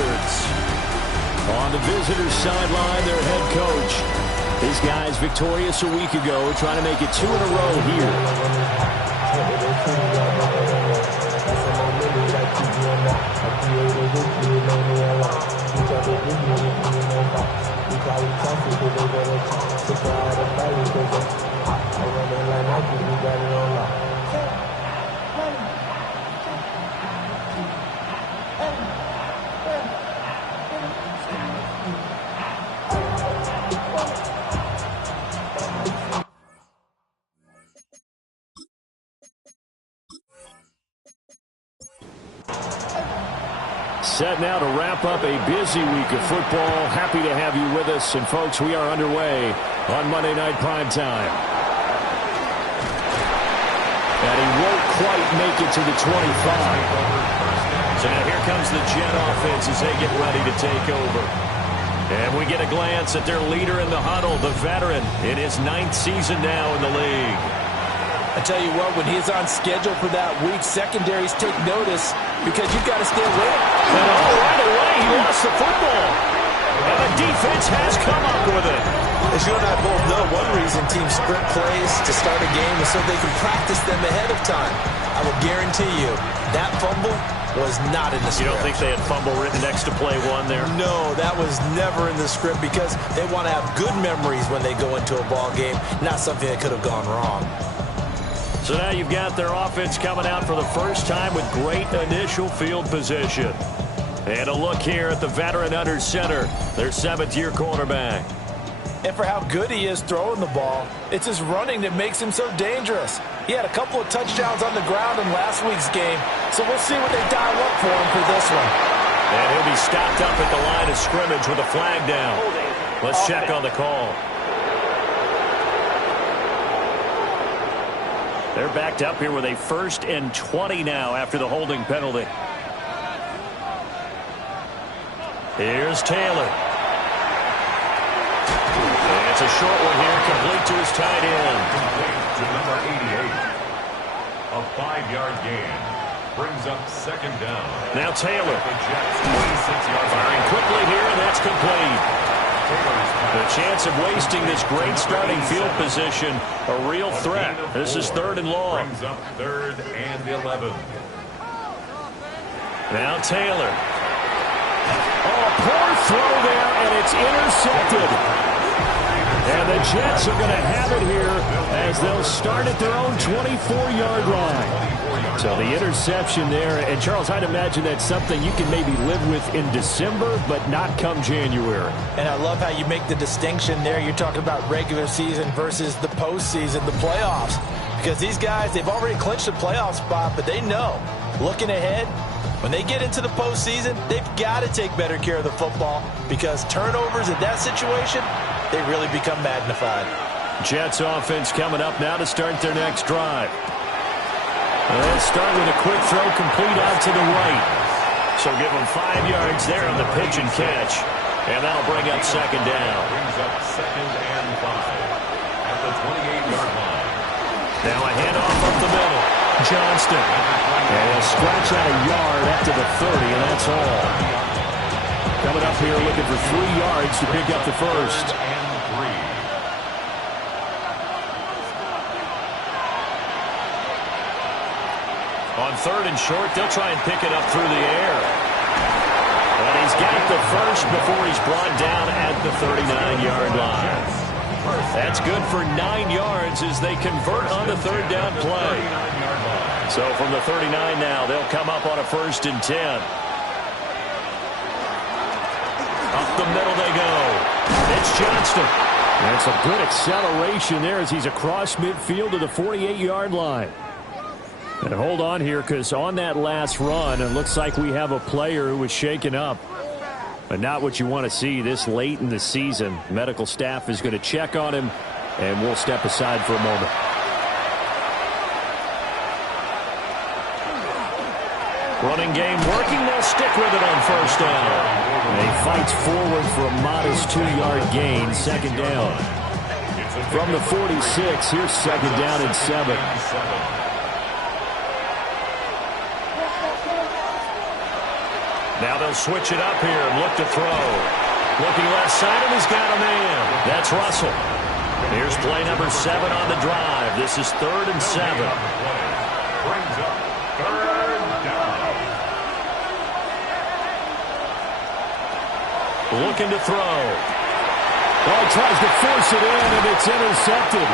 Wizards. On the visitors' sideline, their head coach. These guys victorious a week ago, trying to make it 2 in a row here. Set now to wrap up a busy week of football. Happy to have you with us. And, folks, we are underway on Monday Night Primetime. And he won't quite make it to the 25. So now here comes the Jet offense as they get ready to take over. And we get a glance at their leader in the huddle, the veteran, in his 9th season now in the league. I tell you what, when he's on schedule for that week, secondaries take notice because you've got to stay with it. And right away, he lost the football. And the defense has come up with it. As you and I both know, one reason teams sprint plays to start a game is so they can practice them ahead of time. I will guarantee you that fumble was not in the script. You don't think they had fumble written next to play one there? No, that was never in the script because they want to have good memories when they go into a ball game, not something that could have gone wrong. So now you've got their offense coming out for the first time with great initial field position. And a look here at the veteran under center, their 7th-year quarterback. And for how good he is throwing the ball, it's his running that makes him so dangerous. He had a couple of touchdowns on the ground in last week's game, so we'll see what they dial up for him for this one. And he'll be stopped up at the line of scrimmage with a flag down. Let's check on the call. They're backed up here with a 1st and 20 now after the holding penalty. Here's Taylor. And it's a short one here, complete to his tight end. To number 88. A 5-yard gain. Brings up 2nd down. Now Taylor. The Jets 26-yard firing quickly here, and that's complete. The chance of wasting this great starting field position, a real threat. This is 3rd and long. Brings up 3rd and 11. Now Taylor. Oh, a poor throw there, and it's intercepted. And the Jets are going to have it here as they'll start at their own 24-yard line. So the interception there, and Charles, I'd imagine that's something you can maybe live with in December, but not come January. And I love how you make the distinction there. You're talking about regular season versus the postseason, the playoffs. Because these guys, they've already clinched the playoff spot, but they know, looking ahead, when they get into the postseason, they've got to take better care of the football because turnovers in that situation, they really become magnified. Jets offense coming up now to start their next drive. They'll start with a quick throw complete out to the right. So give them 5 yards there on the pitch and catch. And that'll bring up 2nd down. Brings up 2nd and 5 at the 28-yard line. Now a handoff up the middle. Johnston. And he'll scratch out a yard after the 30, and that's all. Coming up here looking for 3 yards to pick up the first. On 3rd and short, they'll try and pick it up through the air. And he's got the first before he's brought down at the 39-yard line. That's good for 9 yards as they convert on the 3rd down play. So from the 39 now, they'll come up on a 1st and 10. Up the middle they go. It's Johnston. That's a good acceleration there as he's across midfield to the 48-yard line. And hold on here because on that last run, it looks like we have a player who was shaken up. But not what you want to see this late in the season. Medical staff is going to check on him, and we'll step aside for a moment. Running game working. They'll stick with it on 1st down. And he fights forward for a modest 2-yard gain, 2nd down. From the 46, here's 2nd down and 7. Now they'll switch it up here and look to throw. Looking left side, and he's got a man. That's Russell. Here's play number 7 on the drive. This is 3rd and 7. Brings up 3rd down. Looking to throw. Oh, tries to force it in, and it's intercepted.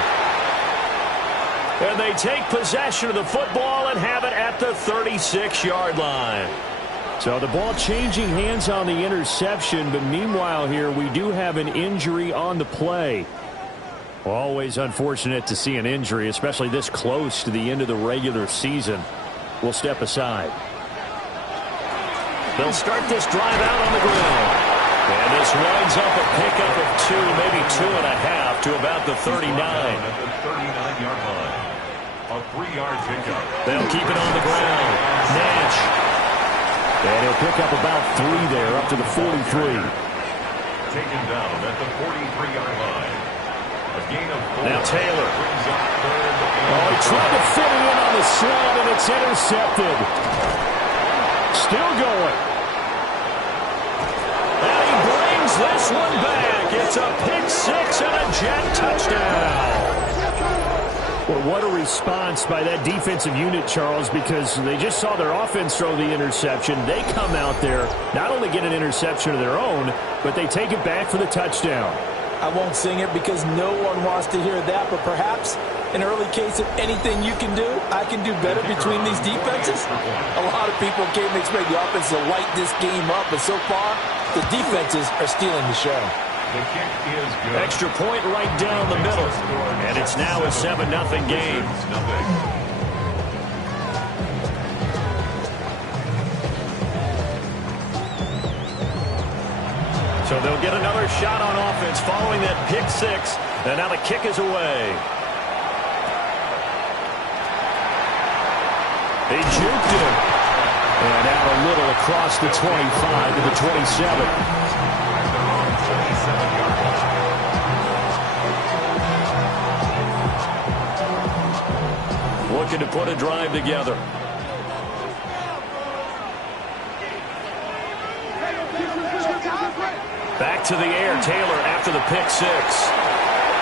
And they take possession of the football and have it at the 36-yard line. So the ball changing hands on the interception, but meanwhile here we do have an injury on the play. Always unfortunate to see an injury, especially this close to the end of the regular season. We'll step aside. They'll start this drive out on the ground. And this winds up a pickup of 2, maybe 2.5 to about the 39. At the 39-yard line. A 3-yard pickup. They'll keep it on the ground. Nash. And he'll pick up about 3 there, up to the 43. Taken down at the 43-yard line. A gain of 4. Now Taylor. Brings up 3rd Oh, he tried to fit it in on the slant, and it's intercepted. Still going. And he brings this one back. It's a pick 6 and a Jet touchdown. Well, what a response by that defensive unit, Charles, because they just saw their offense throw the interception. They come out there, not only get an interception of their own, but they take it back for the touchdown. I won't sing it because no one wants to hear that, but perhaps an early case of anything you can do, I can do better between these defenses. A lot of people came to expect the offense to light this game up, but so far, the defenses are stealing the show. The kick is good. Extra point right down the middle. And it's now a 7-0 game. So they'll get another shot on offense following that pick 6. And now the kick is away. They juked him. And out a little across the 25 to the 27. Looking to put a drive together. Back to the air, Taylor after the pick 6.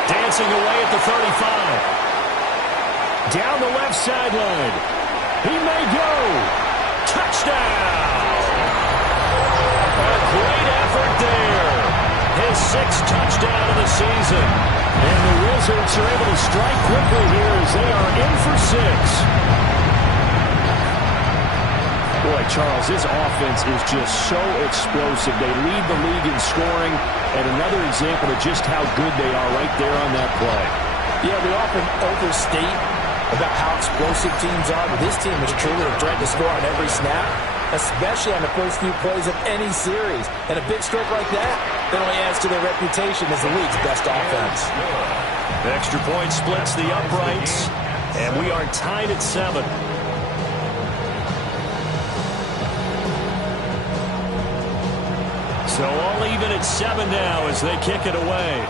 Dancing away at the 35. Down the left sideline. He may go. Touchdown! A great effort there. His 6th touchdown of the season. And the Wizards are able to strike quickly here as they are in for 6. Boy, Charles, this offense is just so explosive. They lead the league in scoring, and another example of just how good they are right there on that play. Yeah, we often overstate about how explosive teams are, but this team is truly a threat to score on every snap, especially on the first few plays of any series. And a big stroke like that only adds to their reputation as the league's best offense. The extra point splits the uprights, and we are tied at 7. So all even at 7 now as they kick it away.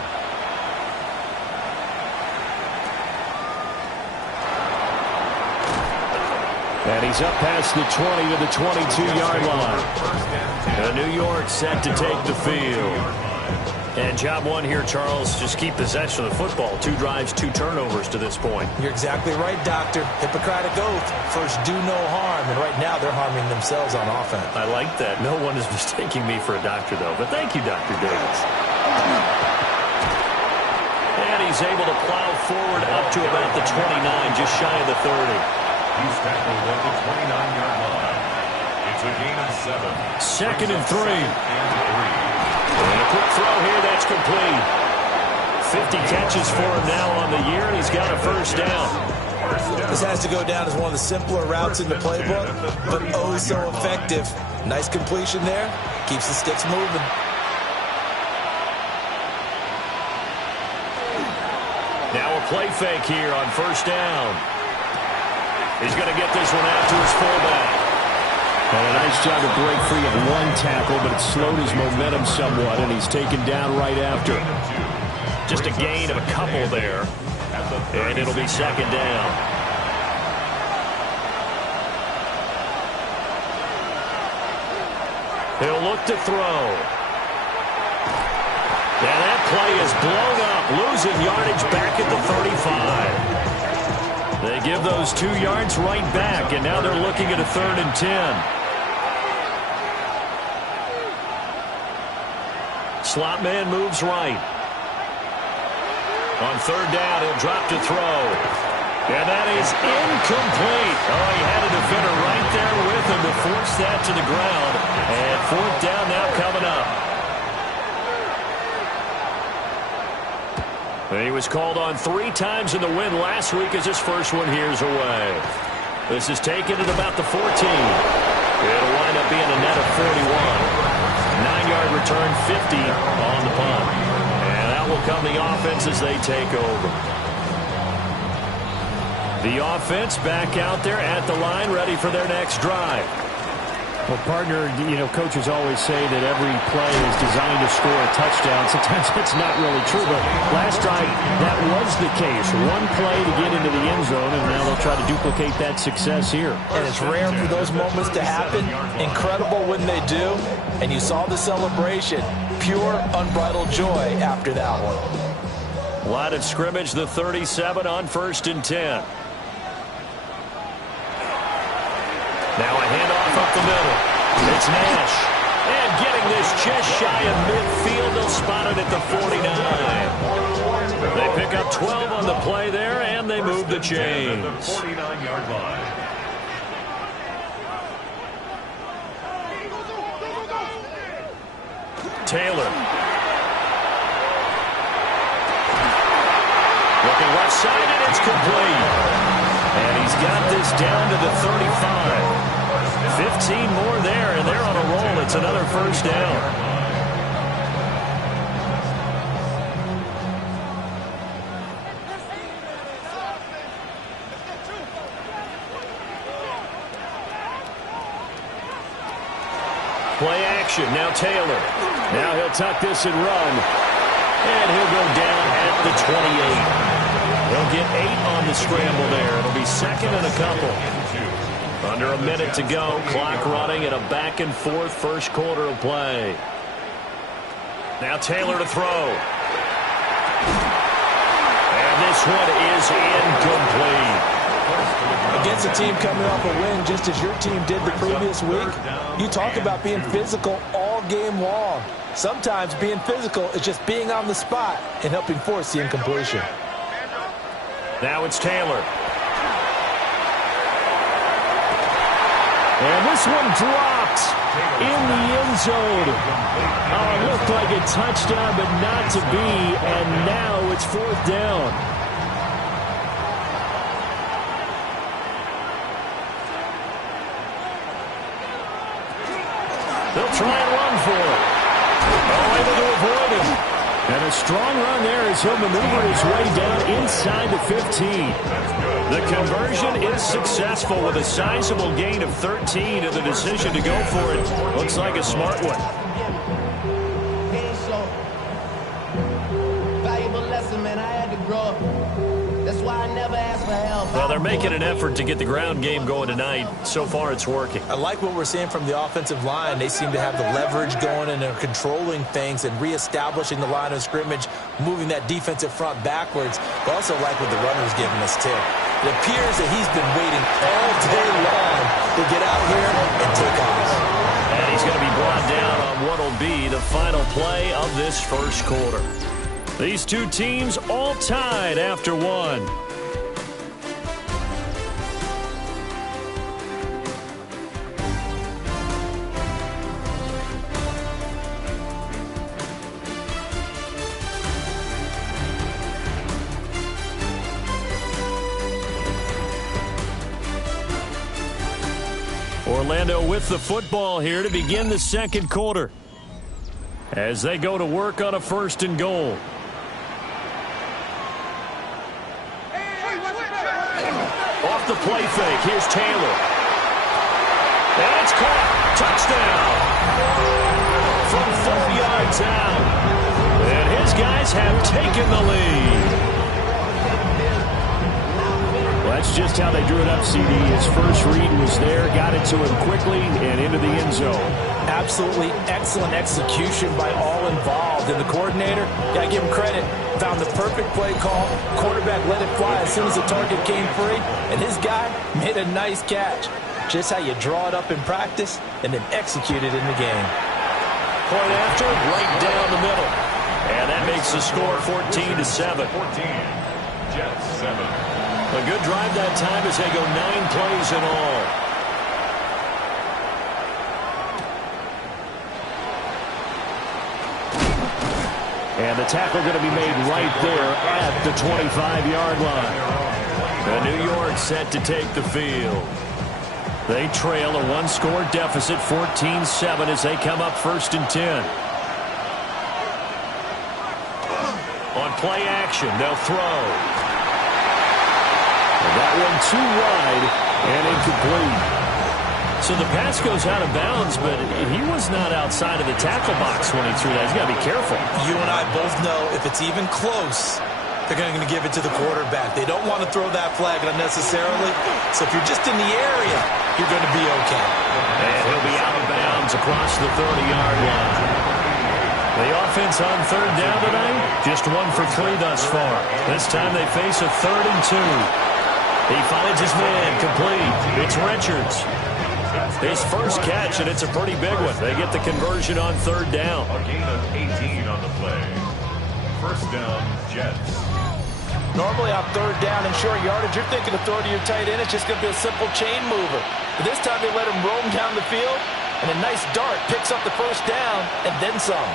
And he's up past the 20 to the 22-yard line. And New York set to take the field. And job one here, Charles, just keep possession of the football. 2 drives, 2 turnovers to this point. You're exactly right, Doctor. Hippocratic oath. First, do no harm. And right now, they're harming themselves on offense. I like that. No one is mistaking me for a doctor, though. But thank you, Dr. Davis. And he's able to plow forward up to about the 29, just shy of the 30. He's tackled at the 29-yard line. It's a gain of 7. 2nd and 3. And a quick throw here, that's complete. 50 catches for him now on the year, and he's got a first down. This has to go down as one of the simpler routes in the playbook, but oh so effective. Nice completion there. Keeps the sticks moving. Now a play fake here on first down. He's going to get this one out to his fullback. And a nice job to break free of 1 tackle, but it slowed his momentum somewhat, and he's taken down right after. Just a gain of a couple there, and it'll be 2nd down. He'll look to throw. And that play is blown up, losing yardage back at the 35. They give those 2 yards right back, and now they're looking at a 3rd and 10. Slot man moves right. On 3rd down, he'll drop to throw. And that is incomplete. Oh, he had a defender right there with him to force that to the ground. And 4th down now coming up. He was called on 3 times in the win last week as his first one here's away. This is taken at about the 14. It'll wind up being a net of 41. 9-yard return, 50 on the punt. And that will come the offense as they take over. The offense back out there at the line, ready for their next drive. Well, partner, coaches always say that every play is designed to score a touchdown. Sometimes that's not really true, but last drive, that was the case. One play to get into the end zone, and now they'll try to duplicate that success here. And it's rare for those moments to happen. Incredible when they do. And you saw the celebration. Pure, unbridled joy after that one. Line of scrimmage, the 37 on 1st and 10. Now a handoff up the middle. It's Nash. And getting this just shy of midfield. They'll spot it at the 49. They pick up 12 on the play there, and they move the chains. The 49-yard line. Taylor. Looking left side, and it's complete. And he's got this down to the 35. 15 more there, and they're on a roll. It's another 1st down. Play action. Now Taylor. Now he'll tuck this and run. And he'll go down at the 28. He'll get 8 on the scramble there. It'll be 2nd and a couple. Under a minute to go. Clock running at a back-and-forth first quarter of play. Now Taylor to throw. And this one is incomplete. Against a team coming off a win just as your team did the previous week, you talk about being physical all game long. Sometimes being physical is just being on the spot and helping force the incompletion. Now it's Taylor. And this one dropped in the end zone. Oh, it looked like a touchdown, but not to be. And now it's 4th down. They'll try and run for it. Oh, able to avoid him. And a strong run there as he'll maneuver his way down inside the 15. The conversion is successful with a sizable gain of 13, and the decision to go for it looks like a smart one. Valuable lesson, man. I had to grow up. That's why I never asked for help. Well, they're making an effort to get the ground game going tonight. So far, it's working. I like what we're seeing from the offensive line. They seem to have the leverage going, and they're controlling things and reestablishing the line of scrimmage, moving that defensive front backwards. I also like what the runner's giving us, too. It appears that he's been waiting all day long to get out here and take off. And he's going to be brought down on what will be the final play of this first quarter. These two teams all tied after one. Orlando with the football here to begin the second quarter as they go to work on a 1st and goal. Off the play fake, here's Taylor. And it's caught. Touchdown. From 4 yards out. And his guys have taken the lead. That's just how they drew it up, CD. His first read was there, got it to him quickly, and into the end zone. Absolutely excellent execution by all involved. And the coordinator, got to give him credit, found the perfect play call. Quarterback let it fly as soon as the target came free, and his guy made a nice catch. Just how you draw it up in practice and then execute it in the game. Point after, right down the middle. And that makes the score 14-7. 14, Jets 7. A good drive that time as they go 9 plays in all. And the tackle going to be made right there at the 25-yard line. The New York set to take the field. They trail a one-score deficit, 14-7, as they come up 1st and 10. On play action, they'll throw. That one too wide and incomplete. So the pass goes out of bounds, but he was not outside of the tackle box when he threw that. He's got to be careful. You and I both know if it's even close, they're going to give it to the quarterback. They don't want to throw that flag unnecessarily. So if you're just in the area, you're going to be okay. And he'll be out of bounds across the 30-yard line. The offense on 3rd down tonight, just 1 for 3 thus far. This time they face a 3rd and 2. He finds his man, complete. It's Richards. His first catch, and it's a pretty big one. They get the conversion on 3rd down. A gain of 18 on the play. 1st down, Jets. Normally on 3rd down and short yardage, you're thinking of throwing to your tight end. It's just going to be a simple chain mover. But this time they let him roam down the field, and a nice dart picks up the 1st down and then some.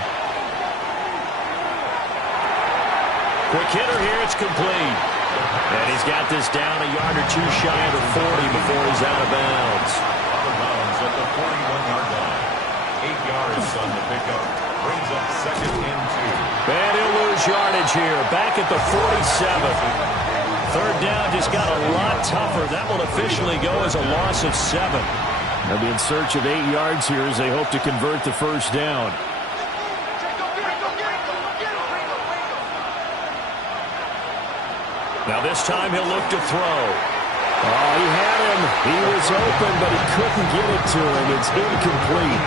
Quick hitter here, it's complete. And he's got this down a yard or two shy of the 40 before he's out of bounds. Out of bounds at the 41-yard line. 8 yards on the pickup. Brings up 2nd and 2. And he'll lose yardage here. Back at the 47. 3rd down just got a lot tougher. That will officially go as a loss of 7. They'll be in search of 8 yards here as they hope to convert the 1st down. Now this time he'll look to throw. Oh, he had him. He was open, but he couldn't get it to him. It's incomplete.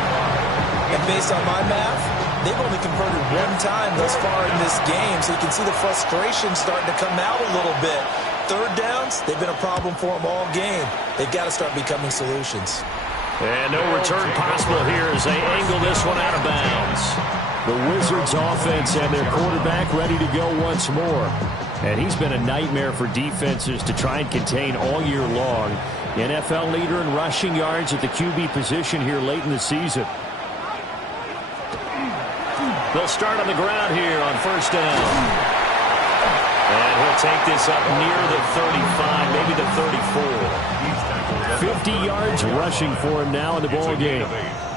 And based on my math, they've only converted 1 time thus far in this game, so you can see the frustration starting to come out a little bit. 3rd downs, they've been a problem for them all game. They've got to start becoming solutions. And no return possible here as they angle this one out of bounds. The Wizards offense and their quarterback ready to go once more. And he's been a nightmare for defenses to try and contain all year long. NFL leader in rushing yards at the QB position here late in the season. They'll start on the ground here on 1st down. And he'll take this up near the 35, maybe the 34. 50 yards rushing for him now in the ball game.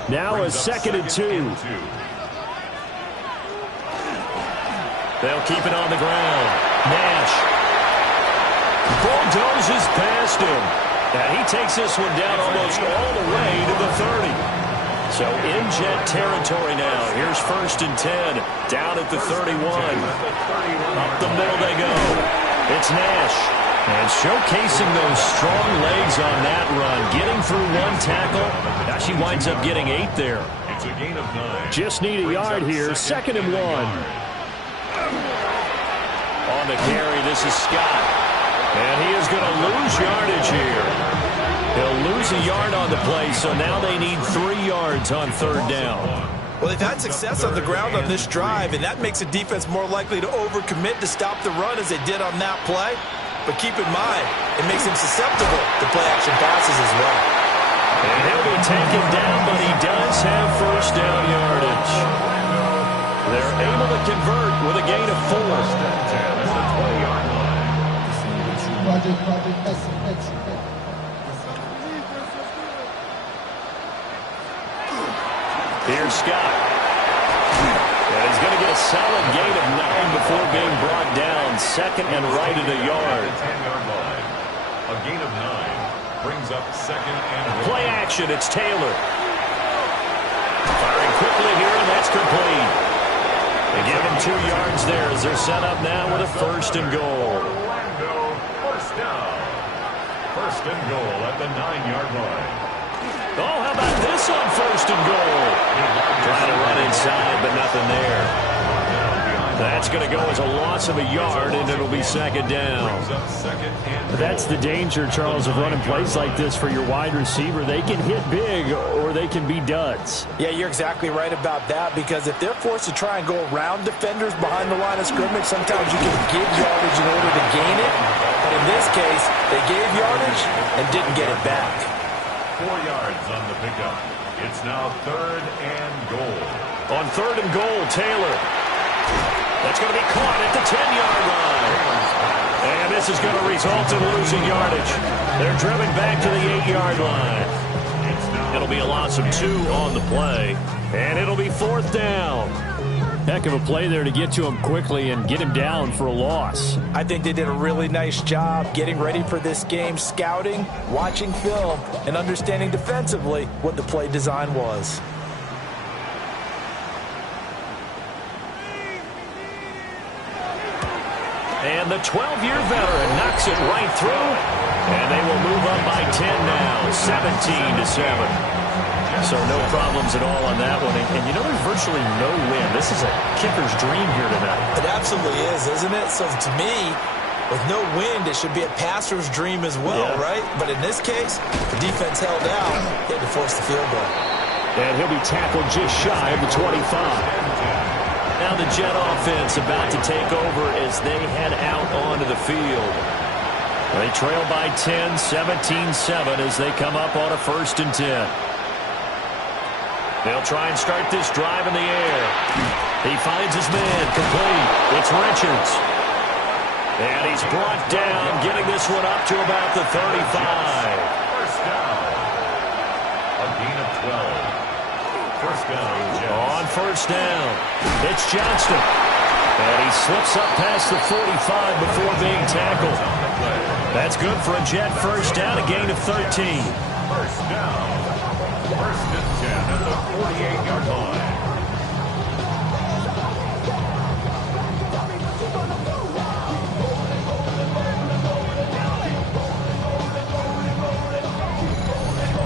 Now a 2nd and 2. They'll keep it on the ground. Nash bulldozes past him. And he takes this one down almost all the way to the 30. So in Jet territory now. Here's 1st and 10. Down at the 31. Up the middle they go. It's Nash. And showcasing those strong legs on that run. Getting through 1 tackle. Now she winds up getting 8 there. It's a gain of 9. Just need a yard here. 2nd and 1. On the carry, this is Scott. And he is going to lose yardage here. He'll lose a yard on the play, so now they need 3 yards on 3rd down. Well, they've had success on the ground on this drive, and that makes the defense more likely to overcommit to stop the run as they did on that play. But keep in mind, it makes them susceptible to play-action passes as well. And he'll be taken down, but he does have 1st down yardage. They're able to convert with a gain of 4. Here's Scott. And he's going to get a solid gain of 9 before being brought down. 2nd and right at a yard. 10-yard line. A gain of 9 brings up 2nd and play action. It's Taylor. Firing quickly here, and that's complete. They give him 2 yards there as they're set up now with a 1st and goal. Orlando, 1st down. First and goal at the 9-yard line. Oh, how about this on first and goal? Trying to run inside, but nothing there. That's going to go as a loss of a yard, and it'll be second down. That's the danger, Charles, of running plays like this for your wide receiver. They can hit big, or they can be duds. Yeah, you're exactly right about that, because if they're forced to try and go around defenders behind the line of scrimmage, sometimes you can give yardage in order to gain it. But in this case, they gave yardage and didn't get it back. 4 yards on the pickup. It's now third and goal. On third and goal, Taylor. That's going to be caught at the 10-yard line. And this is going to result in losing yardage. They're driven back to the 8-yard line. It'll be a loss of 2 on the play. And it'll be fourth down. Heck of a play there to get to him quickly and get him down for a loss. I think they did a really nice job getting ready for this game, scouting, watching film, and understanding defensively what the play design was. And the 12-year veteran knocks it right through. And they will move up by 10 now, 17-7. So no problems at all on that one. And you know, there's virtually no wind. This is a kicker's dream here tonight. It absolutely is, isn't it? So to me, with no wind, it should be a passer's dream as well, right? But in this case, the defense held out. They had to force the field goal. And he'll be tackled just shy of the 25. Now the Jet offense about to take over as they head out onto the field. They trail by 10, 17-7 as they come up on a 1st and 10. They'll try and start this drive in the air. He finds his man complete. It's Richards. And he's brought down, getting this one up to about the 35. First down. A gain of 12. First down, Jets. On first down, it's Johnston. And he slips up past the 45 before being tackled. That's good for a Jet first down, a gain of 13. First down. First and 10 at the 48-yard line.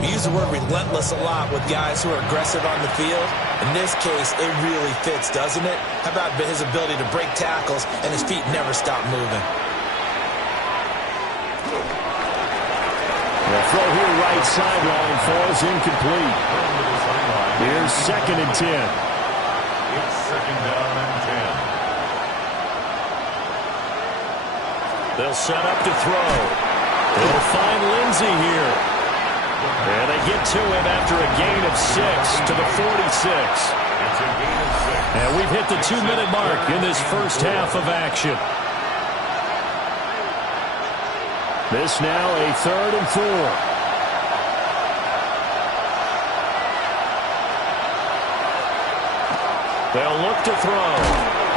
We use the word relentless a lot with guys who are aggressive on the field. In this case, it really fits, doesn't it? How about his ability to break tackles and his feet never stop moving? The throw here right sideline falls incomplete. Here's 2nd and 10. It's second down and 10. They'll set up to throw. They'll find Lindsey here. And they get to him after a gain of 6 to the 46. It's a gain of 6. And we've hit the 2-minute mark in this first half of action. This now a 3rd and 4. They'll look to throw.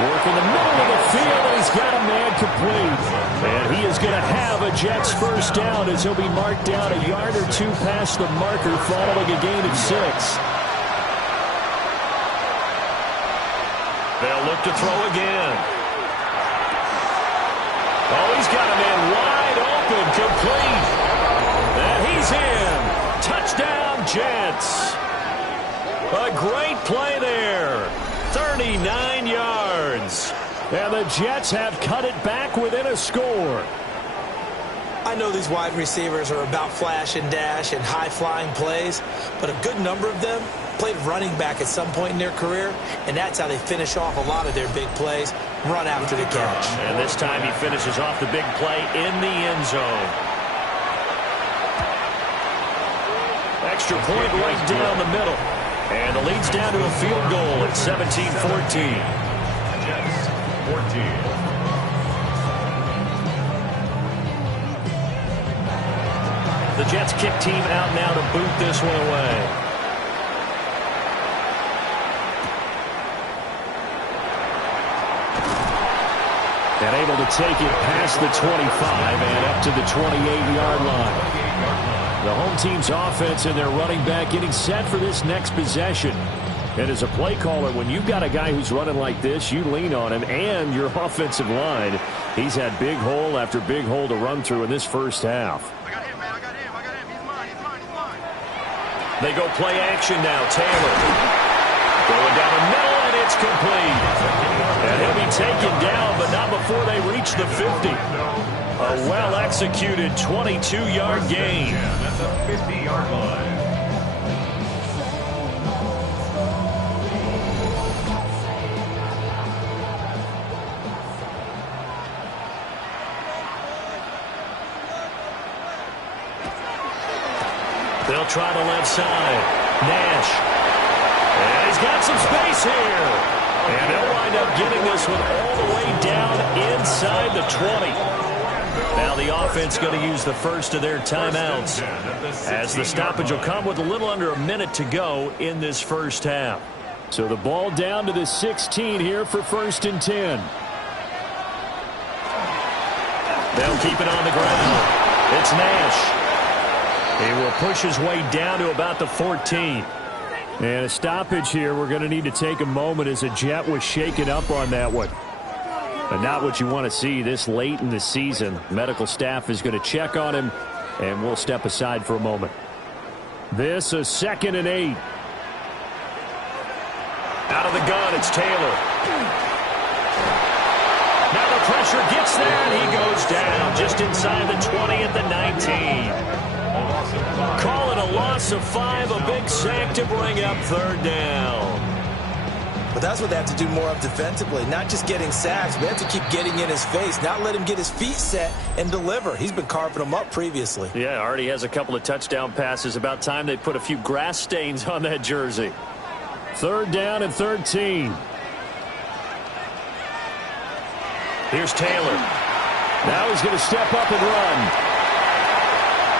Work in the middle of the field, and he's got a man complete. And he is going to have a Jets first down as he'll be marked down a yard or 2 past the marker following a gain of 6. They'll look to throw again. Oh, he's got a man wide open, complete. And he's in. Touchdown, Jets. A great play there. 39 yards. And the Jets have cut it back within a score. I know these wide receivers are about flash and dash and high-flying plays, but a good number of them played running back at some point in their career, and that's how they finish off a lot of their big plays, run after the catch. And this time he finishes off the big play in the end zone. Extra point right down the middle. And the lead's down to a field goal at 17-14. Jets, 14. The Jets kick team out now to boot this one away. And able to take it past the 25 and up to the 28-yard line. The home team's offense and their running back getting set for this next possession. And as a play caller, when you've got a guy who's running like this, you lean on him and your offensive line. He's had big hole after big hole to run through in this first half. They go play action now. Taylor going down the middle, and it's complete. And he'll be taken down, but not before they reach the 50. A well-executed 22-yard gain. That's a 50-yard line. They'll try the left side. Nash. And he's got some space here. And they'll wind up getting this one all the way down inside the 20. Now the offense going to use the first of their timeouts, as the stoppage will come with a little under a minute to go in this first half. So the ball down to the 16 here for 1st and 10. They'll keep it on the ground. It's Nash. He will push his way down to about the 14. And a stoppage here. We're going to need to take a moment as a Jet was shaken up on that one. But not what you want to see this late in the season. Medical staff is going to check on him, and we'll step aside for a moment. This is 2nd and 8. Out of the gun, it's Taylor. Now the pressure gets there, and he goes down just inside the 20 at the 19. Call it a loss of 5, a big sack to bring up 3rd down. But that's what they have to do more of defensively, not just getting sacks, but they have to keep getting in his face, not let him get his feet set and deliver. He's been carving them up previously. Yeah, already has a couple of touchdown passes. About time they put a few grass stains on that jersey. 3rd down and 13. Here's Taylor. Now he's going to step up and run.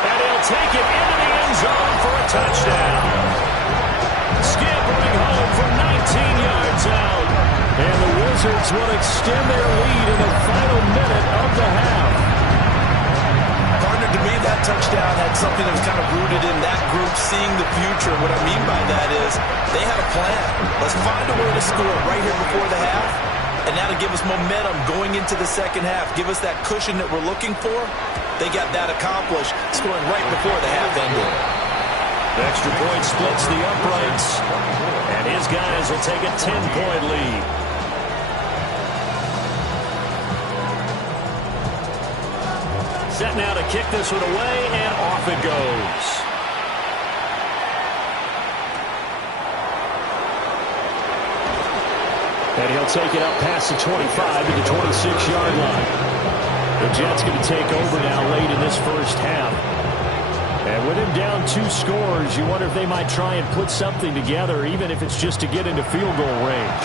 And he'll take it into the end zone for a touchdown. Scampering home from 19 yards out. And the Wizards will extend their lead in the final minute of the half. Partner, to me, that touchdown had something that was kind of rooted in that group seeing the future. What I mean by that is they had a plan. Let's find a way to score right here before the half. And that'll give us momentum going into the second half. Give us that cushion that we're looking for. They got that accomplished, scoring right before the half ended. The extra point splits the uprights, and his guys will take a 10-point lead. Set now to kick this one away, and off it goes. And he'll take it up past the 25 to the 26-yard line. The Jets going to take over now late in this first half. And with him down 2 scores, you wonder if they might try and put something together, even if it's just to get into field goal range.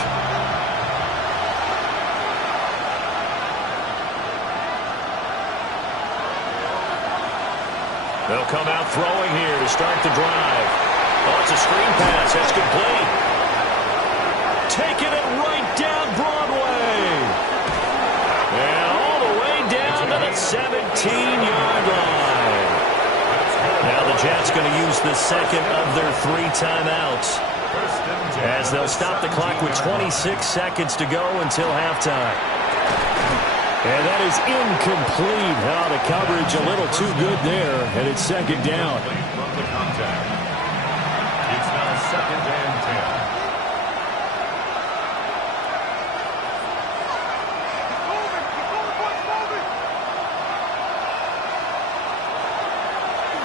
They'll come out throwing here to start the drive. Oh, it's a screen pass. That's complete. Taking it right down Broadway. And all the way down to the 17-yard line. Now the Jets going to use the second of their 3 timeouts, as they'll stop the clock with 26 seconds to go until halftime. And that is incomplete. Oh, the coverage a little too good there, and it's 2nd down. It's now 2nd and 10.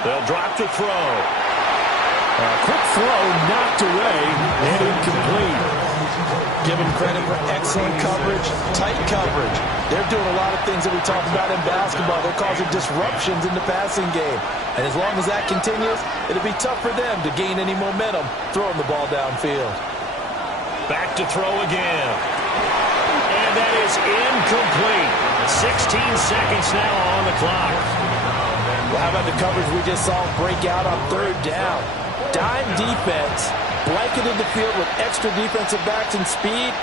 They'll drop the throw. A quick throw knocked away and incomplete. Give them credit for excellent coverage, tight coverage. They're doing a lot of things that we talked about in basketball. They're causing disruptions in the passing game. And as long as that continues, it'll be tough for them to gain any momentum throwing the ball downfield. Back to throw again. And that is incomplete. 16 seconds now on the clock. Well, how about the coverage we just saw break out on 3rd down? Dime defense, blanketed the field with extra defensive backs and speed,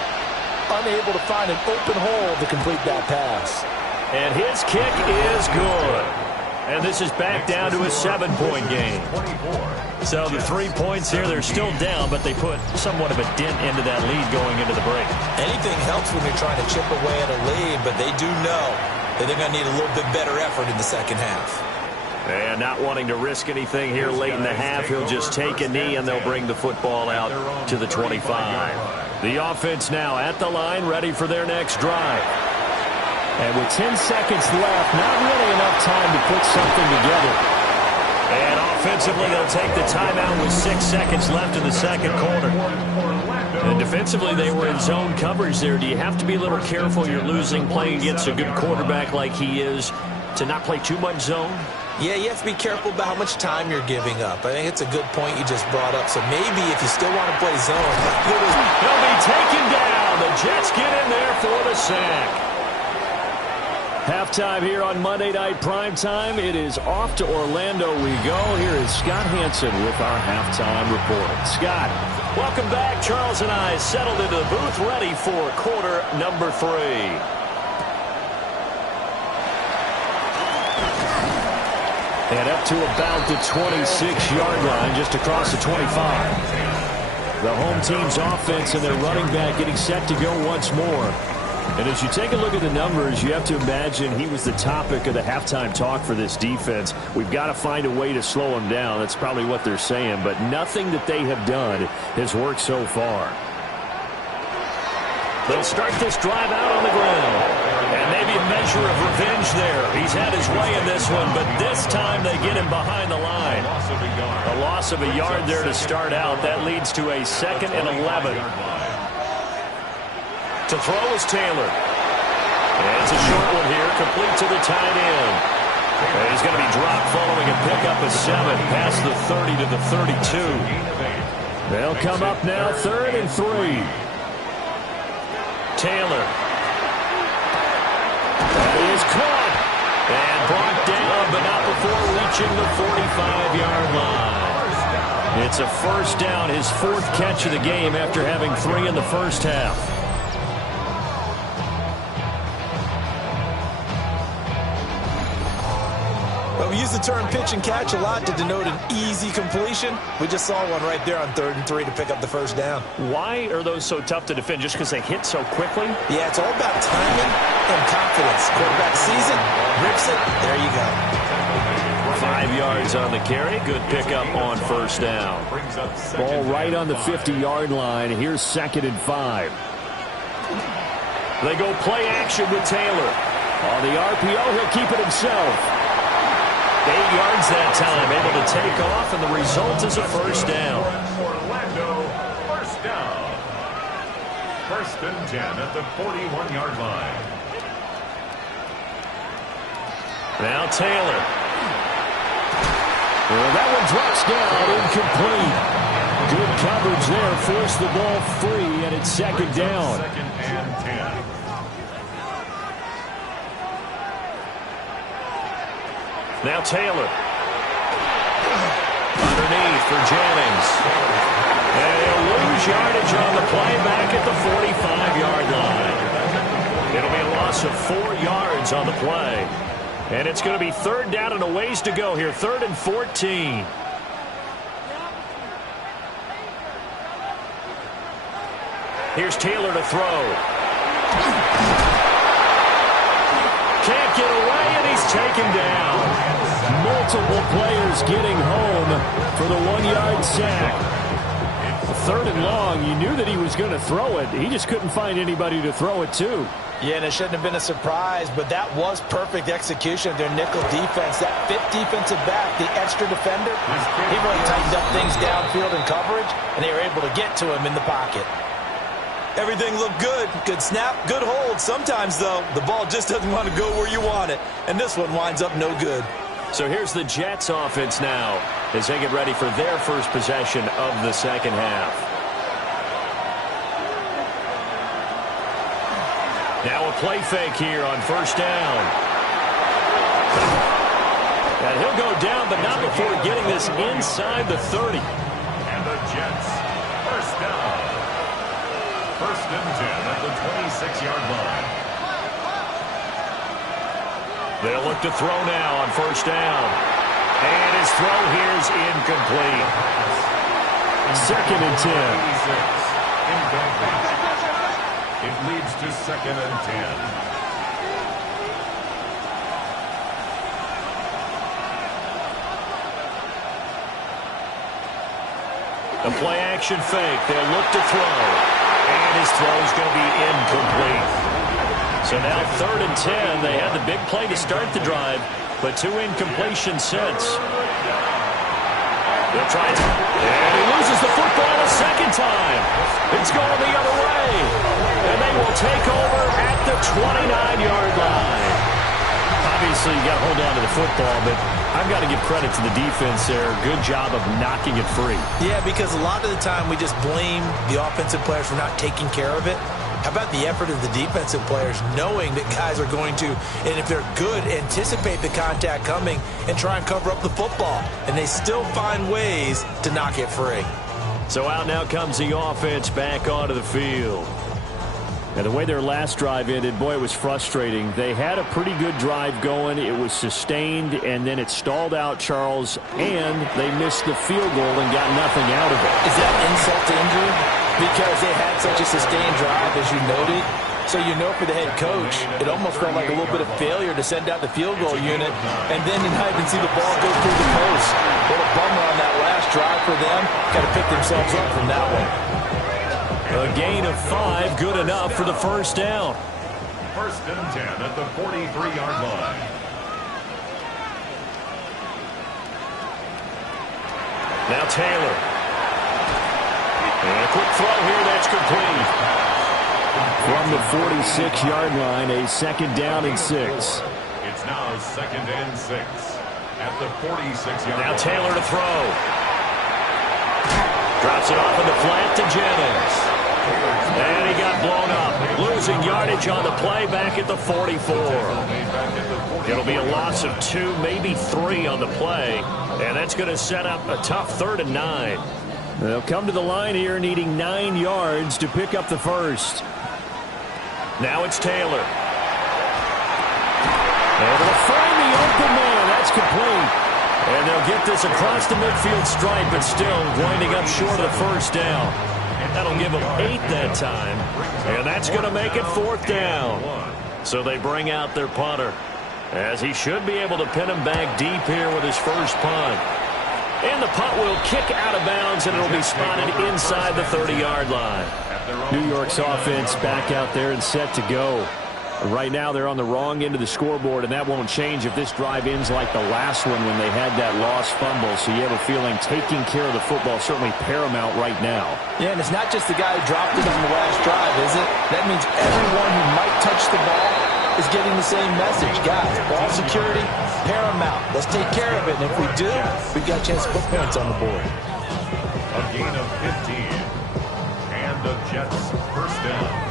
unable to find an open hole to complete that pass. And his kick is good. And this is back down to a 7-point game. So the 3 points here, they're still down, but they put somewhat of a dent into that lead going into the break. Anything helps when you're trying to chip away at a lead, but they do know that they're going to need a little bit better effort in the second half. And not wanting to risk anything here late in the half, he'll just take a knee and they'll bring the football out to the 25. The offense now at the line, ready for their next drive. And with 10 seconds left, not really enough time to put something together. And offensively, they'll take the timeout with 6 seconds left in the second quarter. And defensively, they were in zone coverage there. Do you have to be a little careful? You're losing playing against a good quarterback like he is to not play too much zone? Yeah, you have to be careful about how much time you're giving up. I think it's a good point you just brought up. So maybe if you still want to play zone, he'll be taken down. The Jets get in there for the sack. Halftime here on Monday Night Primetime. It is off to Orlando we go. Here is Scott Hanson with our halftime report. Scott. Welcome back. Charles and I settled into the booth ready for quarter number 3. And up to about the 26-yard line, just across the 25. The home team's offense and their running back getting set to go once more. And as you take a look at the numbers, you have to imagine he was the topic of the halftime talk for this defense. We've got to find a way to slow him down. That's probably what they're saying. But nothing that they have done has worked so far. They'll start this drive out on the ground. And maybe a measure of revenge there. He's had his way in this one, but this time they get him behind the line. A loss of a yard there to start out. That leads to a 2nd and 11. To throw is Taylor. And it's a short one here, complete to the tight end. And he's going to be dropped following a pickup of 7 past the 30 to the 32. They'll come up now, 3rd and 3. Taylor. That is caught. And brought down, but not before reaching the 45-yard line. It's a first down, his 4th catch of the game after having 3 in the first half. We use the term pitch and catch a lot to denote an easy completion. We just saw one right there on 3rd and 3 to pick up the first down. Why are those so tough to defend? Just because they hit so quickly? Yeah, it's all about timing and confidence. Quarterback sees it, rips it, there you go. 5 yards on the carry. Good pickup on first down. Ball right on the 50-yard line. Here's 2nd and 5. They go play action with Taylor. On the RPO, he'll keep it himself. 8 yards that time, able to take off, and the result is a first down. Orlando, first down. 1st and 10 at the 41-yard line. Now Taylor. Well, that one drops down, incomplete. Good coverage there, forced the ball free, and it's 2nd down. 2nd and 10. Now Taylor. Underneath for Jennings. And he'll lose yardage on the play back at the 45-yard line. It'll be a loss of 4 yards on the play. And it's going to be 3rd down and a ways to go here. 3rd and 14. Here's Taylor to throw. Can't get away, and he's taken down. Multiple players getting home for the 1-yard sack. 3rd and long, you knew that he was going to throw it. He just couldn't find anybody to throw it to. Yeah, and it shouldn't have been a surprise, but that was perfect execution of their nickel defense. That 5th defensive back, the extra defender, he really tightened up things downfield in coverage, and they were able to get to him in the pocket. Everything looked good. Good snap, good hold. Sometimes, though, the ball just doesn't want to go where you want it, and this one winds up no good. So here's the Jets offense now as they get ready for their first possession of the second half. Now a play fake here on first down. And he'll go down, but not before getting this inside the 30. And the Jets, first down. 1st and 10 at the 26-yard line. They'll look to throw now on first down. And his throw here is incomplete. 2nd and 10. Incomplete. It leads to 2nd and 10. A play-action fake. They'll look to throw. And his throw is going to be incomplete. So now 3rd and 10. They had the big play to start the drive, but 2 incompletions since. They'll try it. And he loses the football a second time. It's going the other way. And they will take over at the 29-yard line. Obviously, you got to hold on to the football, but I've got to give credit to the defense there. Good job of knocking it free. Yeah, because a lot of the time we just blame the offensive players for not taking care of it. How about the effort of the defensive players knowing that guys are going to, and if they're good, anticipate the contact coming and try and cover up the football. And they still find ways to knock it free. So out now comes the offense back onto the field. And the way their last drive ended, boy, it was frustrating. They had a pretty good drive going. It was sustained, and then it stalled out, Charles, and they missed the field goal and got nothing out of it. Is that insult to injury? Because they had such a sustained drive, as you noted. So you know for the head coach, it almost felt like a little bit of failure to send out the field goal unit, and then you not even see the ball go through the post. What a bummer on that last drive for them. Got to pick themselves up from that one. A gain of 5, good enough for the first down. 1st and 10 at the 43-yard line. Now Taylor. And a quick throw here, that's complete. From the 46-yard line, a 2nd down and 6. It's now 2nd and 6 at the 46-yard line. Now Taylor to throw. Drops it off in the flat to Jennings. And he got blown up. Losing yardage on the play back at the 44. It'll be a loss of 2, maybe 3 on the play. And that's going to set up a tough 3rd and 9. They'll come to the line here needing 9 yards to pick up the first. Now it's Taylor. And they'll find the open man. That's complete. And they'll get this across the midfield stripe, but still winding up short of the first down. That'll give them 8 that time. And that's going to make it 4th down. So they bring out their punter, as he should be able to pin him back deep here with his first punt. And the punt will kick out of bounds, and it'll be spotted inside the 30-yard line. New York's offense back out there and set to go. Right now they're on the wrong end of the scoreboard, and that won't change if this drive ends like the last one when they had that lost fumble. So you have a feeling taking care of the football is certainly paramount right now. Yeah, and it's not just the guy who dropped it on the last drive, is it? That means everyone who might touch the ball is getting the same message. Guys, ball security, paramount. Let's take care of it, and if we do, we've got a chance to put points on the board. A gain of 15, and the Jets first down.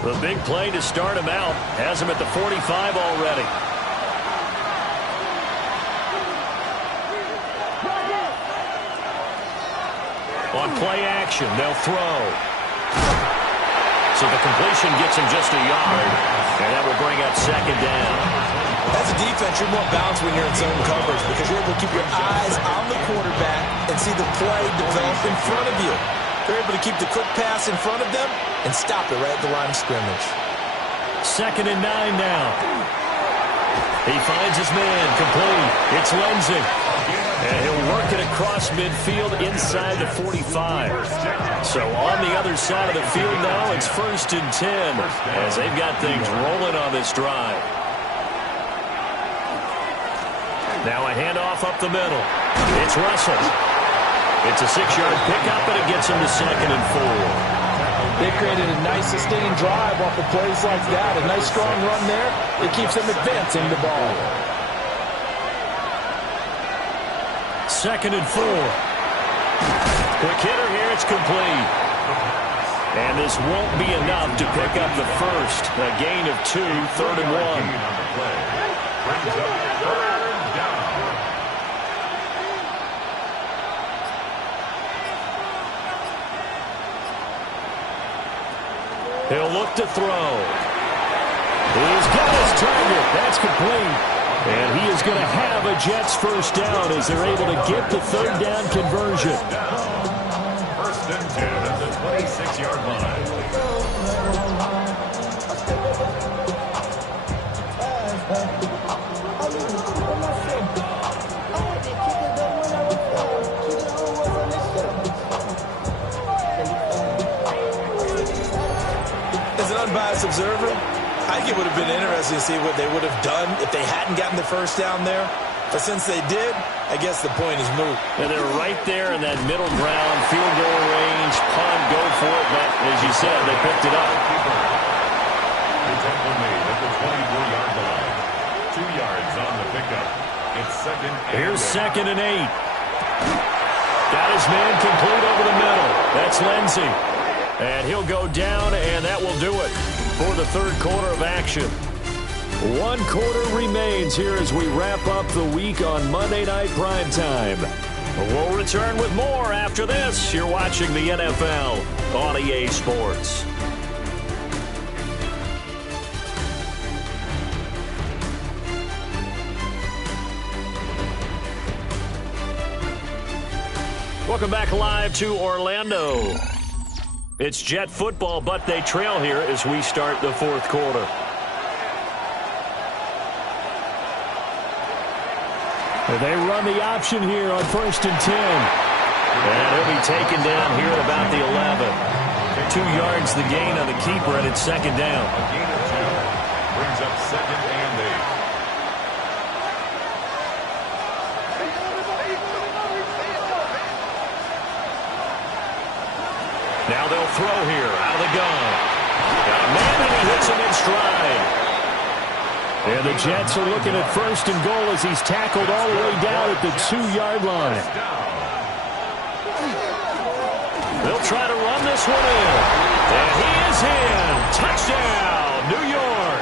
The big play to start him out has him at the 45 already. On play action, they'll throw. So the completion gets him just a yard, and that will bring up 2nd down. As a defense, you're more balanced when you're in zone coverage because you're able to keep your eyes on the quarterback and see the play develop in front of you. They're able to keep the quick pass in front of them and stop it right at the line of scrimmage. 2nd and 9 now. He finds his man, complete. It's Lindsey. And he'll work it across midfield inside the 45. So on the other side of the field now, it's 1st and 10 as they've got things rolling on this drive. Now a handoff up the middle. It's Russell. It's a 6-yard pickup, and it gets him to 2nd and 4. They created a nice sustained drive off of plays like that. A nice strong run there. It keeps them advancing the ball. 2nd and 4. Quick hitter here. It's complete. And this won't be enough to pick up the first. A gain of 2, 3rd and 1. Brings up 3rd down. He'll look to throw. He's got his target. That's complete. And he is going to have a Jets first down as they're able to get the 3rd down conversion. 1st and 10 at the 26-yard line. unbiased observer, I think it would have been interesting to see what they would have done if they hadn't gotten the first down there. But since they did, I guess the point is moot. And they're right there in that middle ground, field goal range, punt, go for it. But as you said, they picked it up. The tackle made at the 24-yard line. 2 yards on the pickup. It's second and Here's 8. second and 8. Got his man complete over the middle. That's Lindsey. And he'll go down, and that will do it for the third quarter of action. 1 quarter remains here as we wrap up the week on Monday Night Primetime. We'll return with more after this. You're watching the NFL on EA Sports. Welcome back live to Orlando. It's Jet football, but they trail here as we start the fourth quarter. They run the option here on 1st and 10. And he'll be taken down here at about the 11. 2 yards the gain on the keeper, and it's second down. A gain of 2. Brings up second and 8. Now they'll throw here out of the gun. Got a man, and he hits him in stride. And the Jets are looking at 1st and goal as he's tackled all the way down at the 2-yard line. They'll try to run this one in. And he is in. Touchdown, New York.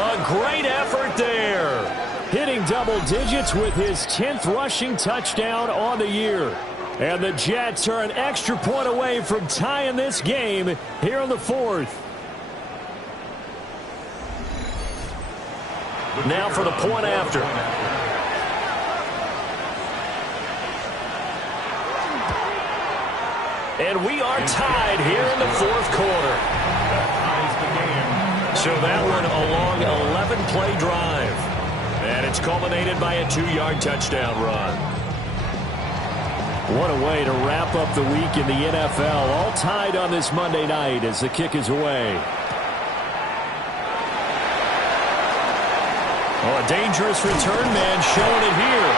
A great effort there. Hitting double digits with his 10th rushing touchdown on the year. And the Jets are an extra point away from tying this game here in the fourth. Now for the point after. And we are tied here in the fourth quarter. So that one a long 11-play drive. And it's culminated by a 2-yard touchdown run. What a way to wrap up the week in the NFL. All tied on this Monday night as the kick is away. Oh, a dangerous return man showing it here.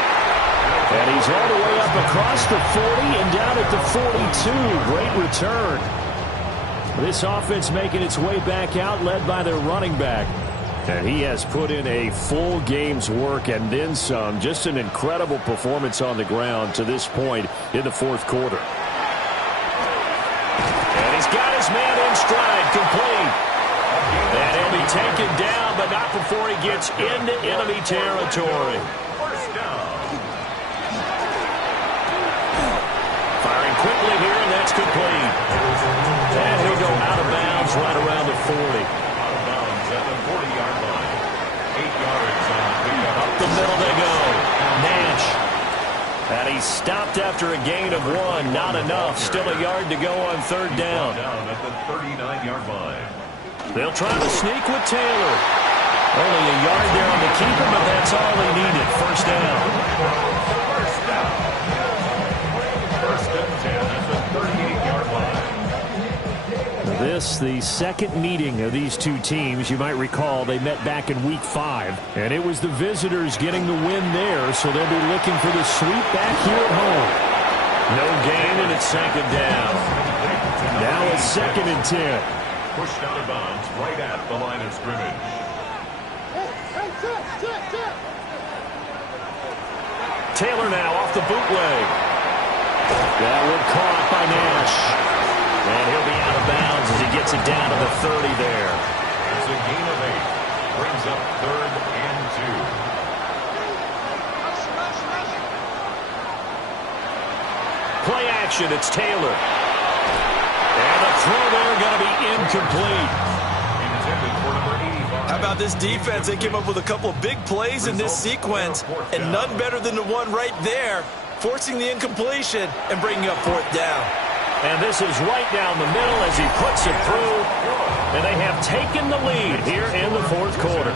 And he's all the way up across the 40 and down at the 42. Great return. This offense making its way back out, led by their running back. And he has put in a full game's work and then some. Just an incredible performance on the ground to this point in the fourth quarter. And he's got his man in stride, complete. And he'll be taken down, but not before he gets into enemy territory. Firing quickly here, and that's complete. And he'll go out of bounds right around the 40. At the 40-yard line. 8 yards on the pickup. Up the middle they go. Nash. And he's stopped after a gain of 1. Not enough. Still a yard to go on third down. Down at the 39-yard line. They'll try to sneak with Taylor. Only a yard there on the keeper, but that's all they needed. First down. First and 10 at the 38-yard line. This, the second meeting of these two teams. You might recall they met back in Week 5, and it was the visitors getting the win there, so they'll be looking for the sweep back here at home. No gain, and it's second down. Now it's second and 10. Pushed out of bounds right at the line of scrimmage. Taylor now off the bootleg. That one caught by Nash. And he'll be out of bounds as he gets it down to the 30 there. It's a gain of 8. Brings up third and 2. Play action, it's Taylor. And the throw there going to be incomplete. Intended for number 85. How about this defense? They came up with a couple of big plays in this sequence, and none better than the one right there, forcing the incompletion and bringing up fourth down. And this is right down the middle as he puts it through. And they have taken the lead here in the fourth quarter.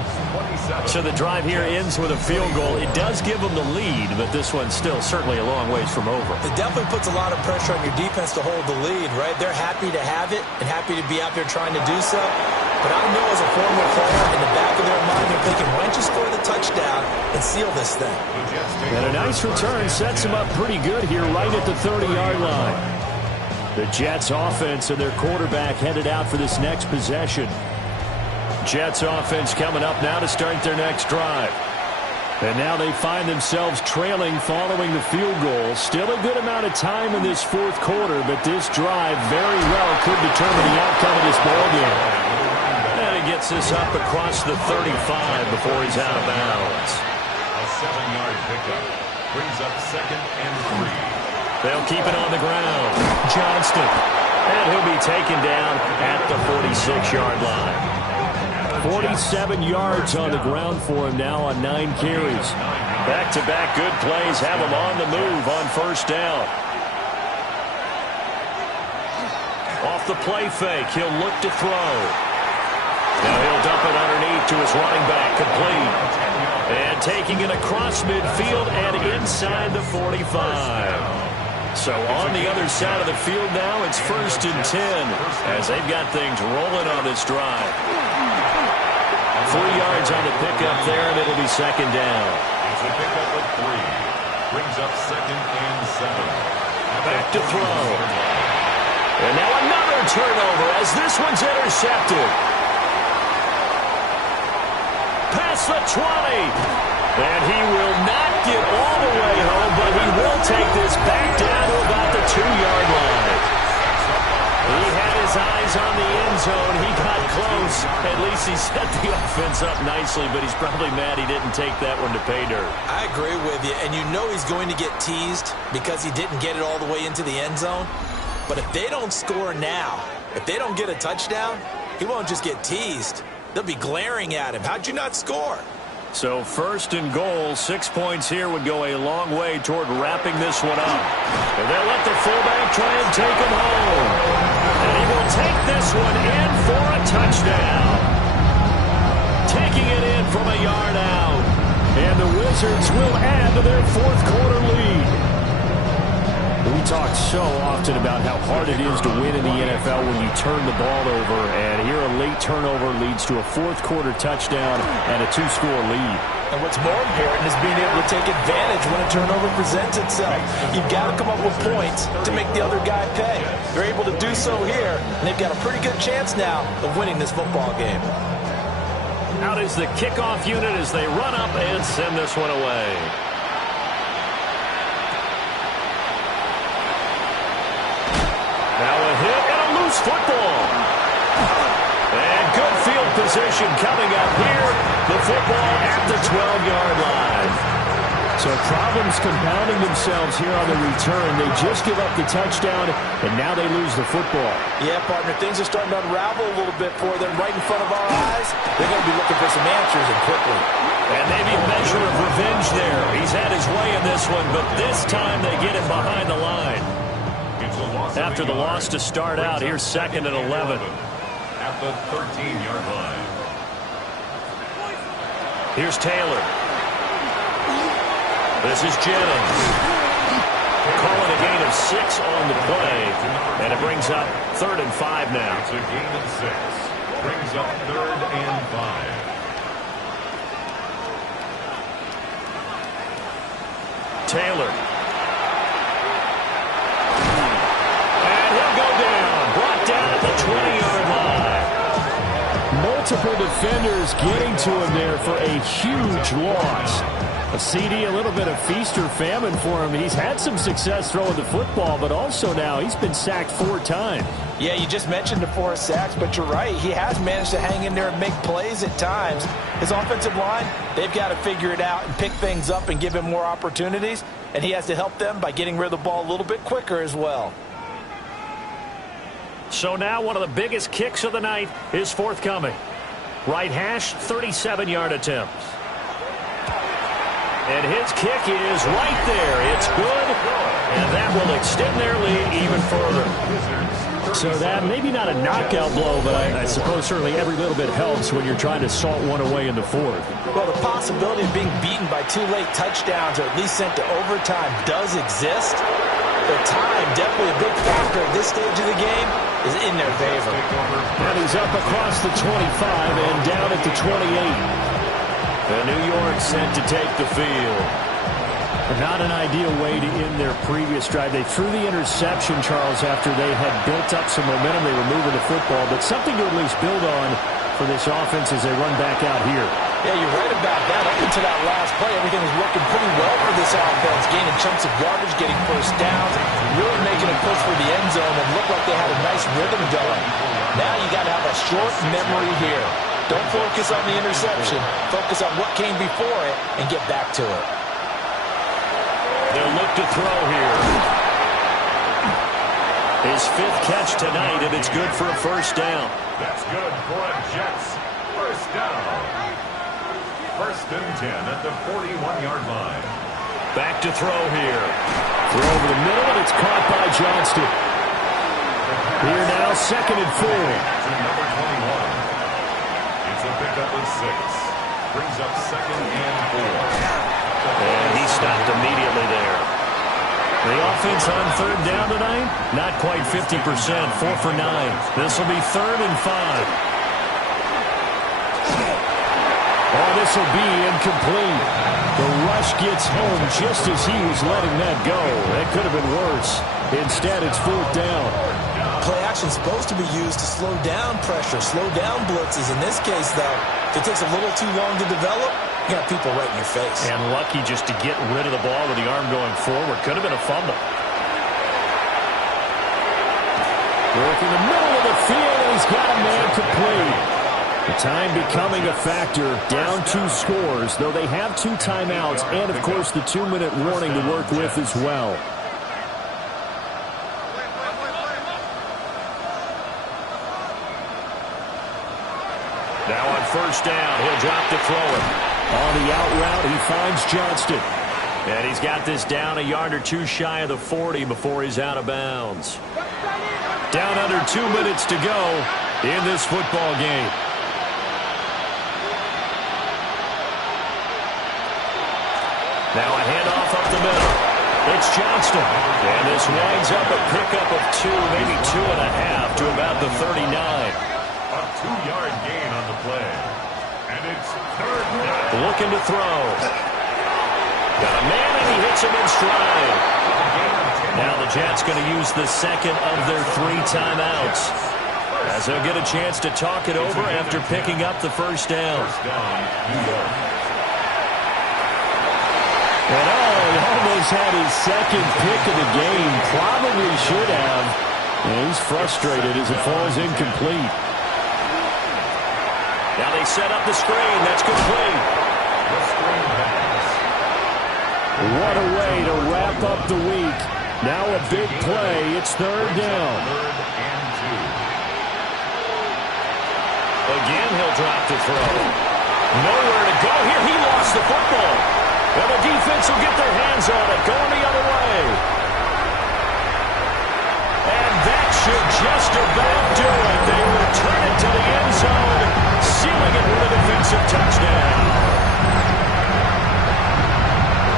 So the drive here ends with a field goal. It does give them the lead, but this one's still certainly a long ways from over. It definitely puts a lot of pressure on your defense to hold the lead, right? They're happy to have it and happy to be out there trying to do so. But I know as a former player, in the back of their mind, they're thinking, why don't you score the touchdown and seal this thing? And a nice return sets them up pretty good here right at the 30-yard line. The Jets offense and their quarterback headed out for this next possession. Jets offense coming up now to start their next drive. And now they find themselves trailing following the field goal. Still a good amount of time in this fourth quarter, but this drive very well could determine the outcome of this ballgame. And he gets this up across the 35 before he's out of bounds. A 7-yard pickup brings up 2nd and 3. They'll keep it on the ground. Johnston. And he'll be taken down at the 46-yard line. 47 yards on the ground for him now on 9 carries. Back-to-back good plays have him on the move on first down. Off the play fake, he'll look to throw. Now he'll dump it underneath to his running back, complete. And taking it across midfield and inside the 45. So on the other side of the field now, it's 1st and 10 as they've got things rolling on this drive. 3 yards on the pickup there, and it'll be 2nd down. It's a pickup of 3. Brings up 2nd and 7. Back to throw. And now another turnover as this one's intercepted. Past the 20. And he will not get all the way home, but he will take this back down to about the 2-yard line. He had his eyes on the end zone. He got close. At least he set the offense up nicely, but he's probably mad he didn't take that one to pay dirt. I agree with you, and you know he's going to get teased because he didn't get it all the way into the end zone. But if they don't score now, if they don't get a touchdown, he won't just get teased. They'll be glaring at him. How'd you not score? So 1st and goal, 6 points here would go a long way toward wrapping this one up. And they'll let the fullback try and take him home. And he will take this one in for a touchdown. Taking it in from a yard out. And the Wizards will add to their fourth quarter lead. We talk so often about how hard it is to win in the NFL when you turn the ball over, and here a late turnover leads to a fourth quarter touchdown and a 2-score lead. And what's more important is being able to take advantage when a turnover presents itself. You've got to come up with points to make the other guy pay. They're able to do so here, and they've got a pretty good chance now of winning this football game. Out is the kickoff unit as they run up and send this one away. Now a hit and a loose football. And good field position coming up here. The football at the 12-yard line. So problems compounding themselves here on the return. They just give up the touchdown, and now they lose the football. Yeah, partner, things are starting to unravel a little bit for them right in front of our eyes. They're going to be looking for some answers and quickly. And maybe a measure of revenge there. He's had his way in this one, but this time they get him behind the line. After the loss to start out, here's 2nd and 11. At the 13-yard line. Here's Taylor. This is Jennings. Calling a gain of 6 on the play, and it brings up 3rd and 5 now. It's a gain of 6. Brings up 3rd and 5. Taylor. Brought down at the 20-yard line. Multiple defenders getting to him there for a huge loss. A CD, a little bit of feast or famine for him. He's had some success throwing the football, but also now he's been sacked 4 times. Yeah, you just mentioned the 4 sacks, but you're right. He has managed to hang in there and make plays at times. His offensive line, they've got to figure it out and pick things up and give him more opportunities, and he has to help them by getting rid of the ball a little bit quicker as well. So now one of the biggest kicks of the night is forthcoming. Right hash, 37-yard attempt. And his kick is right there. It's good, and that will extend their lead even further. So that maybe not a knockout blow, but I suppose certainly every little bit helps when you're trying to salt one away in the fourth. Well, the possibility of being beaten by 2 late touchdowns or at least sent to overtime does exist. But time, definitely a big factor at this stage of the game, is in their favor. And he's up across the 25 and down at the 28. And New York sent to take the field. Not an ideal way to end their previous drive. They threw the interception, Charles, after they had built up some momentum. They were moving the football, but something to at least build on for this offense as they run back out here. Yeah, you're right about that. Up until that last play, everything was working pretty well for this offense, gaining chunks of yardage, getting first downs, really making a push for the end zone, and looked like they had a nice rhythm going. Now you got to have a short memory here. Don't focus on the interception. Focus on what came before it and get back to it. They'll look to throw here. His 5th catch tonight, and it's good for a first down. That's good for a Jets first down. 1st and 10 at the 41-yard line. Back to throw here. Throw over the middle, and it's caught by Johnston. Here now, 2nd and 4. To number 21. It's a pickup of 6. Brings up 2nd and 4. And he stopped immediately there. The offense on 3rd down tonight, not quite 50%, 4 for 9. This will be 3rd and 5. Oh, this will be incomplete. The rush gets home just as he was letting that go. That could have been worse. Instead, it's 4th down. Play action is supposed to be used to slow down pressure, slow down blitzes. In this case, though, if it takes a little too long to develop, you got people right in your face. And lucky just to get rid of the ball with the arm going forward. Could have been a fumble. Work in the middle of the field, and he's got a man complete. The time becoming a factor. Down 2 scores, though they have 2 timeouts and, of course, the 2-minute warning to work with as well. Now on 1st down, he'll drop to throw it. On the out route, he finds Johnston. And he's got this down a yard or 2 shy of the 40 before he's out of bounds. Down under 2 minutes to go in this football game. Now a handoff up the middle. It's Johnston. And this winds up a pickup of 2, maybe 2.5 to about the 39. A 2-yard gain on the play. And it's 3rd down. Looking to throw. Got a man, and he hits him in stride. Now the Jets going to use the 2nd of their 3 timeouts, as they'll get a chance to talk it over after picking up the 1st down. New York. And he almost had his 2nd pick of the game. Probably should have. And he's frustrated as it falls incomplete. Now they set up the screen. That's complete. The screen pass. What a way to wrap up the week. Now a big play. It's 3rd down. 3rd and 2. Again, he'll drop to throw. Nowhere to go here. He lost the football. And the defense will get their hands on it. Going the other way. And that should just about do it. They return it to the end zone, sealing it with a defensive touchdown.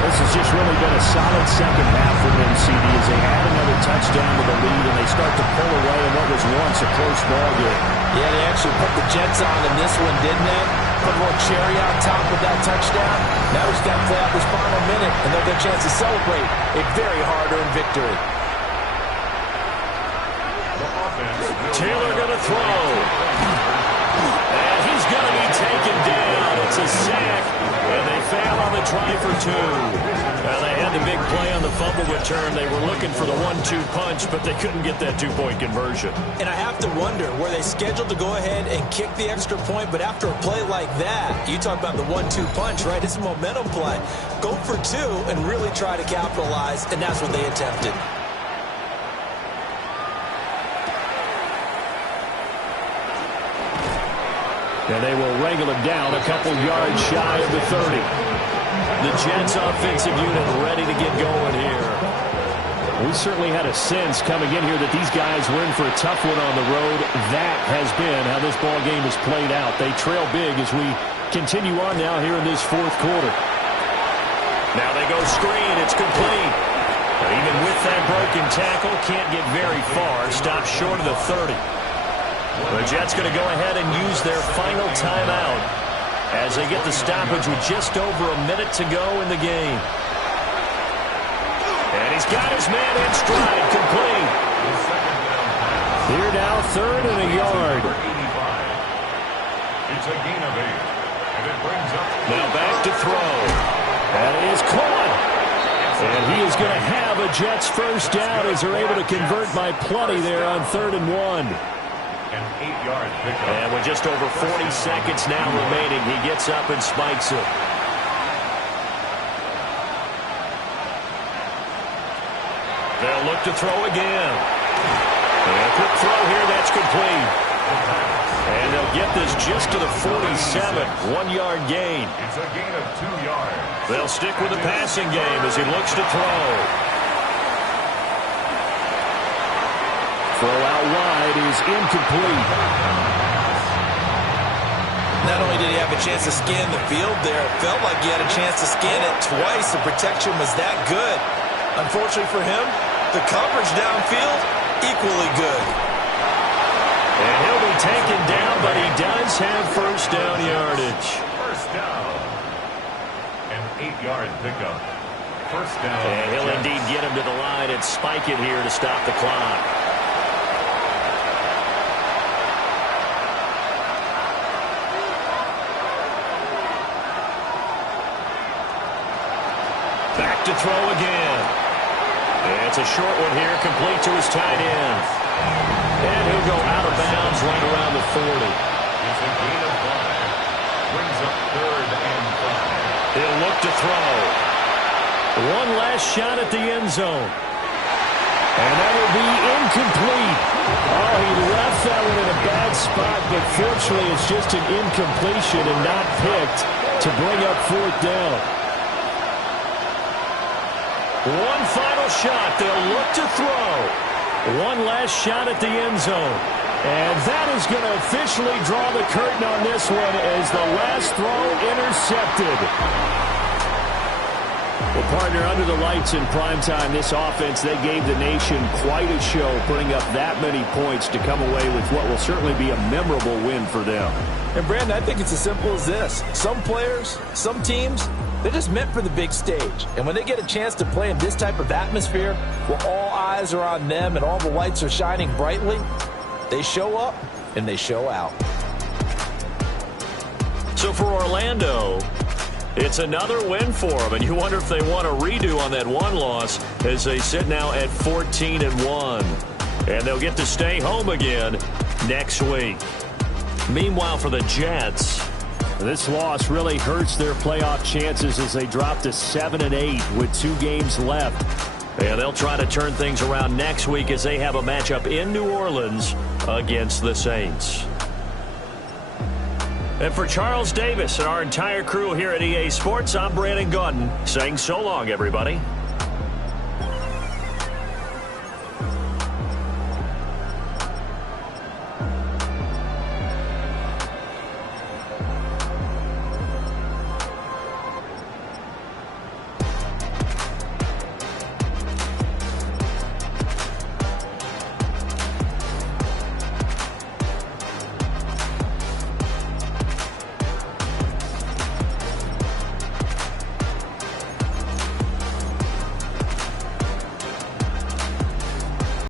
This has just really been a solid 2nd half for them, CD, as they add another touchdown to the lead and they start to pull away in what was once a close ball game. Yeah, they actually put the Jets on in this one, didn't they? Put a little cherry on top with that touchdown. Now we just got to play out this final minute, and they'll get a chance to celebrate a very hard-earned victory. Taylor going to throw. And he's going to be taken down. It's a sack, and they fail on the try for 2. Well, they had the big play on the fumble return. They were looking for the 1-2 punch, but they couldn't get that 2-point conversion. And I have to wonder, were they scheduled to go ahead and kick the extra point, but after a play like that, you talk about the 1-2 punch, right? It's a momentum play. Go for 2 and really try to capitalize, and that's what they attempted. And they will wrangle him down a couple yards shy of the 30. The Jets offensive unit ready to get going here. We certainly had a sense coming in here that these guys were in for a tough one on the road. That has been how this ball game has played out. They trail big as we continue on now here in this fourth quarter. Now they go screen. It's complete. But even with that broken tackle, can't get very far. Stops short of the 30. The Jets going to go ahead and use their final timeout as they get the stoppage with just over a minute to go in the game. And he's got his man in stride, complete. Here now, 3rd and a yard. It's a gain of 8. And it brings up. Now back to throw. That is caught. And he is going to have a Jets first down as they're able to convert by plenty there on 3rd and 1. An 8-yard pickup. And with just over 40 seconds now remaining, he gets up and spikes it. They'll look to throw again. And a quick throw here, that's complete. And they'll get this just to the 47, 1-yard gain. It's a gain of 2 yards. They'll stick with the passing game as he looks to throw. Throw out wide is incomplete. Not only did he have a chance to scan the field there, it felt like he had a chance to scan it twice. The protection was that good. Unfortunately for him, the coverage downfield, equally good. And he'll be taken down, but he does have first down yardage. First down. An 8-yard pickup. First down. And he'll indeed get him to the line and spike it here to stop the clock. Back to throw again. It's a short one here, complete to his tight end. And he'll go out of bounds right around the 40. It's a gain of 5. Brings up 3rd and 5. He'll look to throw. One last shot at the end zone. And that will be incomplete. Oh, he left that one in a bad spot, but fortunately it's just an incompletion and not picked to bring up 4th down. One final shot. They'll look to throw. One last shot at the end zone. And that is going to officially draw the curtain on this one as the last throw intercepted. Well, partner, under the lights in primetime, this offense, they gave the nation quite a show, putting up that many points to come away with what will certainly be a memorable win for them. And, Brandon, I think it's as simple as this. Some players, some teams, they're just meant for the big stage. And when they get a chance to play in this type of atmosphere where all eyes are on them and all the lights are shining brightly, they show up and they show out. So for Orlando, it's another win for them. And you wonder if they want a redo on that one loss as they sit now at 14-1. And they'll get to stay home again next week. Meanwhile, for the Jets, this loss really hurts their playoff chances as they drop to 7-8 with 2 games left. And they'll try to turn things around next week as they have a matchup in New Orleans against the Saints. And for Charles Davis and our entire crew here at EA Sports, I'm Brandon Gaudin saying so long, everybody.